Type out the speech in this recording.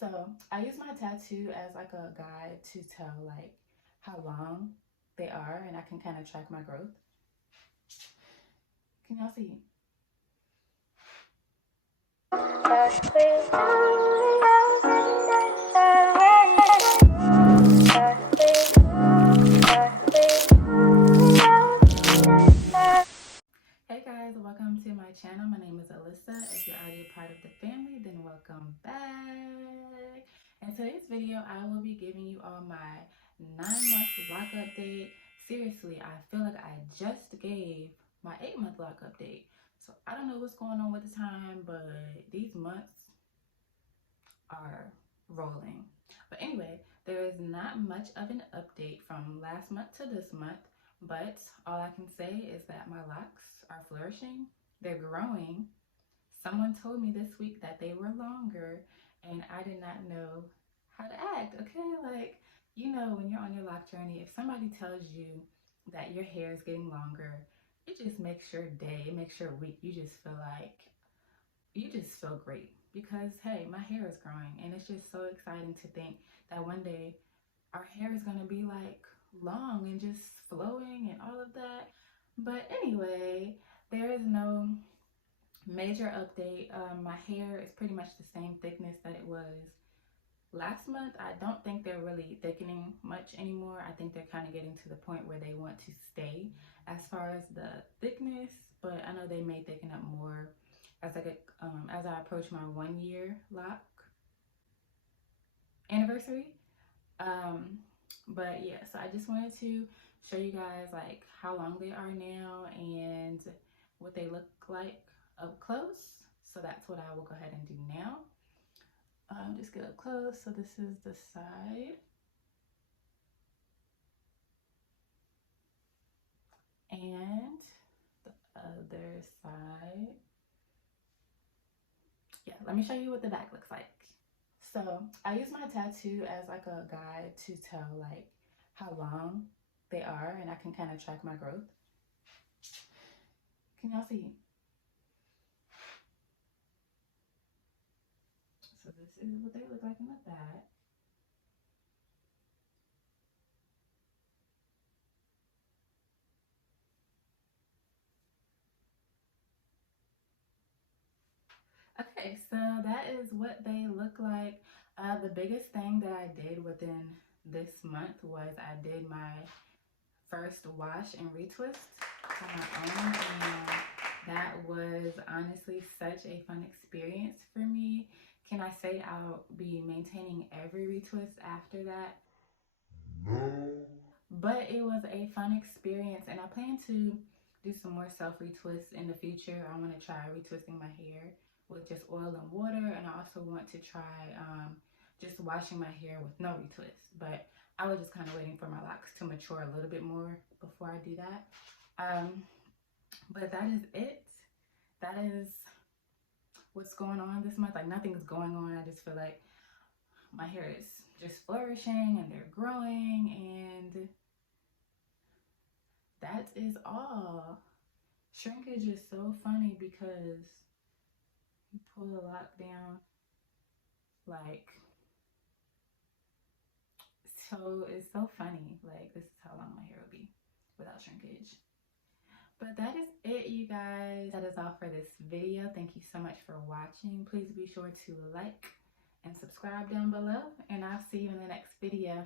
So I use my tattoo as like a guide to tell like how long they are, and I can kind of track my growth. Can y'all see? Hey guys, welcome to my channel. My name is Alyssa. If you're already a part of the family, then welcome back. In today's video, I will be giving you all my 9-month lock update. Seriously, I feel like I just gave my 8-month lock update. So I don't know what's going on with the time, but these months are rolling. But anyway, there is not much of an update from last month to this month, but all I can say is that my locks are flourishing. They're growing. Someone told me this week that they were longer, and I did not know how to act. Okay, like, you know, when you're on your lock journey, if somebody tells you that your hair is getting longer, it just makes your day, it makes your week. You just feel great, because hey, my hair is growing, and it's just so exciting to think that one day our hair is going to be like long and just flowing and all of that. But anyway, there is no major update. My hair is pretty much the same thickness that it was last month. I don't think they're really thickening much anymore. I think they're kind of getting to the point where they want to stay as far as the thickness, but I know they may thicken up more as I approach my 1-year lock anniversary. But yeah, so I just wanted to show you guys like how long they are now and what they look like up close. So that's what I will go ahead and do now. Just get up close. So this is the side. And the other side. Yeah, let me show you what the back looks like. So I use my tattoo as like a guide to tell like how long they are, and I can kind of track my growth. Can y'all see? So this is what they look like in the back. Okay, so that is what they look like. The biggest thing that I did within this month was I did my first wash and retwist on my own, and that was honestly such a fun experience for me. Can I say I'll be maintaining every retwist after that? No. But it was a fun experience, and I plan to do some more self retwists in the future. I want to try retwisting my hair with just oil and water, and I also want to try just washing my hair with no retwist. But I was just kind of waiting for my locks to mature a little bit more before I do that. But that is it. That is what's going on this month. Like, nothing is going on. I just feel like my hair is just flourishing and they're growing, and that is all. Shrinkage is so funny because you pull the lock down, like, so it's so funny. Like, this is how long my hair would be without shrinkage. But that is it, you guys. That is all for this video. Thank you so much for watching. Please be sure to like and subscribe down below, and I'll see you in the next video.